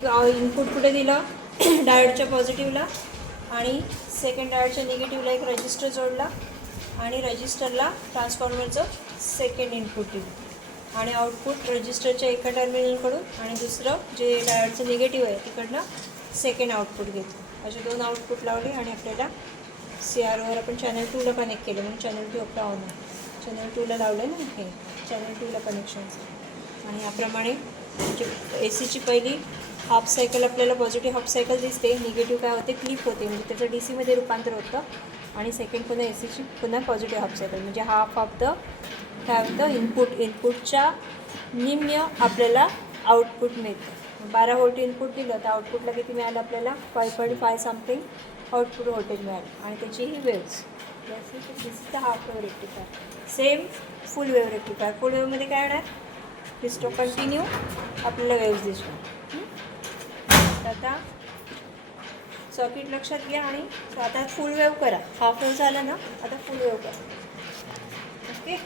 Input कुठे दिलं डायोडच्या पॉझिटिव्हला आणि सेकंड डायोडच्या निगेटिव्हला एक रजिस्टर जोडला आणि रजिस्टरला ट्रान्सफॉर्मरचं सेकंड इनपुट दिलं आणि आउटपुट रजिस्टरच्या एका टर्मिनलकडून आणि दुसरं जे डायोडचं निगेटिव्ह आहे तिकडनं सेकंड आउटपुट घेतलं. असे दोन आउटपुट लावले आणि आपल्याला CROवर आपण चॅनल 2ला कनेक्ट केलं म्हणून चॅनल 2 आपला ऑन आहे. चॅनल 2ला लावलं ना हे चॅनल 2ला कनेक्शनचं आणि याप्रमाणे म्हणजे AC ची पहिली हाफ सायकल आपल्याला पॉझिटिव्ह हाफ सायकल दिसते, निगेटिव्ह काय होते क्लिप होते म्हणजे त्याचं DC रूपांतर होतं आणि सेकंड पुन्हा AC पुन्हा पॉझिटिव्ह हाफ सायकल म्हणजे हाफ ऑफ द काय होतं इनपुटच्या निम्न आपल्याला आउटपुट मिळतं. 12 व्होल्ट इनपुट दिलं तर आउटपुटला किती मिळालं आपल्याला 5.5 समथिंग आउटपुट व्होल्टेज मिळालं आणि त्याची ही waves this the half wave rectifier. Same full wave rectifier. फुल वेव्हमध्ये काय होणार डिस्टो कंटिन्यू आपल्याला वेव्स दिसणार. आता सर्किट लक्षात घ्या आणि आता फुल वेव्ह करा. हाफ वेव्ह झाला ना आता फुल वेव्ह करा. ओके.